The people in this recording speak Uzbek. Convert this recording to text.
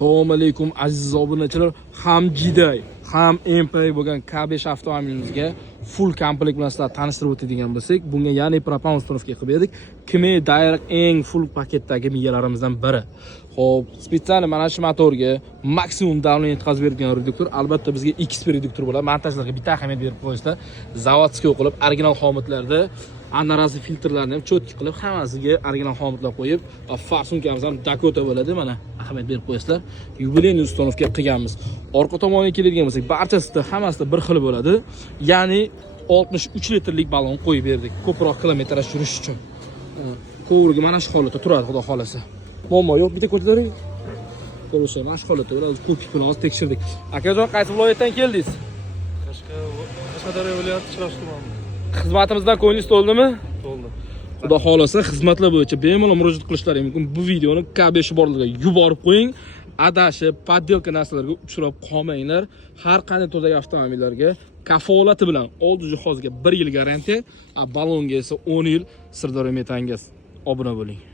Assalomu alaykum aziz obunachilar, ham Jiday, ham MP bo'lgan K5 avtomobilimizga full komplekt bilan sizlarni tanishtirib o'tadigan bo'lsak, bunga ya'ni propan uстановка qilib berdik. Kime Direct eng full paketdagi miyalarimizdan biri. Xo'p, spesial mana shu motorga maksimum давление yetkazib bergan reduktor, albatta bizga XP reduktor bo'ladi. Montajlarga bitta ahamiyat berib qo'yishda, zavodskiy qilib, original xomatlarda anarazi filtrlarni ham cho'tki qilib, hammasiga original xomatlar qo'yib, farsunkamiz ham Dakota bo'ladi. Mana ahamiyat berib qo'yasizlar. Yubileyniy uстановка qilganmiz. Orqa tomonga keladigan bo'lsak, barchasida hammasida bir xil bo'ladi. Ya'ni 63 litrlik ballon qo'yib berdik. Ko'proq kilometraj yurish uchun. Kovurgi mana shu holatda turadi, xudo xolasa. Muammo yo'q, bitta ko'taring. Ko'rishsa, mana shu holatda bo'ladi. Ko'pik bilan hozir tekshirdik. Akajon, qaysi viloyatdan keldingiz? Qashqadaryo viloyati Chiroq tumani. Xizmatimizdan ko'nglingiz to'ldimi? To'ldi. Xudo xolasa xizmatlar bo'yicha bemalol murojaat qilishlaring mumkin. Bu videoni K5 borlarga yuborib qo'ying. Adashib, poddelka narsalarga uchrab qolmanglar. Har qanday turdagi avtomobillarga kafolati bilan oldi jihozga 1 yil garantiya, ballonga esa 10 yil Sirdaryo Metangaz. Obuna bo'ling.